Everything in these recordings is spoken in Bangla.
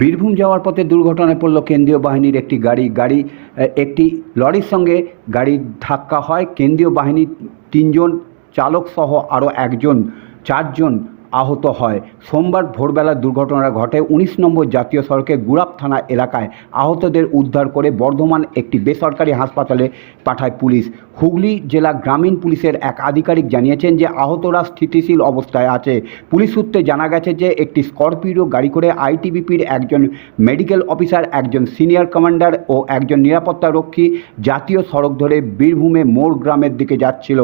বীরভূম যাওয়ার পথে দুর্ঘটনায় পড়ল কেন্দ্রীয় বাহিনীর একটি গাড়ি। একটি লরির সঙ্গে গাড়ির ধাক্কা হয়। কেন্দ্রীয় বাহিনীর ৩ জন চালক সহ আরও একজন ৪ জন আহত হয়। সোমবার ভোরবেলা দুর্ঘটনা ঘটে ১৯ নম্বর জাতীয় সড়কে গুড়াপ থানা এলাকায়। আহতদের উদ্ধার করে বর্ধমান একটি বেসরকারি হাসপাতালে পাঠায় পুলিশ। হুগলি জেলা গ্রামীণ পুলিশের এক আধিকারিক জানিয়েছেন যে আহতরা স্থিতিশীল অবস্থায় আছে। পুলিশ সূত্রে জানা গেছে যে একটি স্করপিও গাড়ি করে আইটিবিপির একজন মেডিকেল অফিসার, একজন সিনিয়র কমান্ডার ও একজন নিরাপত্তারক্ষী জাতীয় সড়ক ধরে বীরভূমে মোড় গ্রামের দিকে যাচ্ছিল।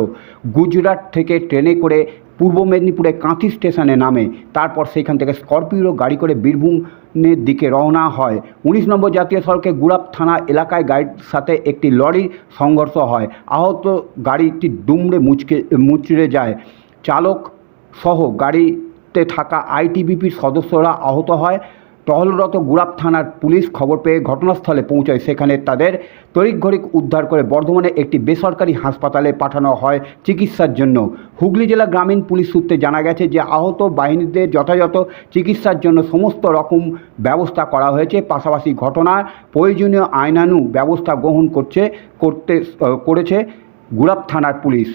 গুজরাট থেকে ট্রেনে করে পূর্ব মেদিনীপুরে কাঁথি স্টেশনে নামে। তারপর সেখান থেকে স্করপিও গাড়ি করে বীরভূমের দিকে রওনা হয়। ১৯ নম্বর জাতীয় সড়কে গুড়াপ থানা এলাকায় গাড়ির সাথে একটি লরির সংঘর্ষ হয়। আহত গাড়িটি দুমড়ে মুচড়ে যায়। চালক সহ গাড়িতে থাকা আইটিবিপির সদস্যরা আহত হয়। টহলরত গুড়াপ থানার পুলিশ খবর পেয়ে ঘটনাস্থলে পৌঁছায়। সেখানে তাদের তড়িঘড়ি উদ্ধার করে বর্ধমানে একটি বেসরকারি হাসপাতালে পাঠানো হয় চিকিৎসার জন্য। হুগলি জেলা গ্রামীণ পুলিশ সূত্রে জানা গেছে যে আহত বাহিনীদের যথাযথ চিকিৎসার জন্য সমস্ত রকম ব্যবস্থা করা হয়েছে। পাশাপাশি ঘটনার প্রয়োজনীয় আইনানুগ ব্যবস্থা গ্রহণ করেছে গুড়াপ থানার পুলিশ।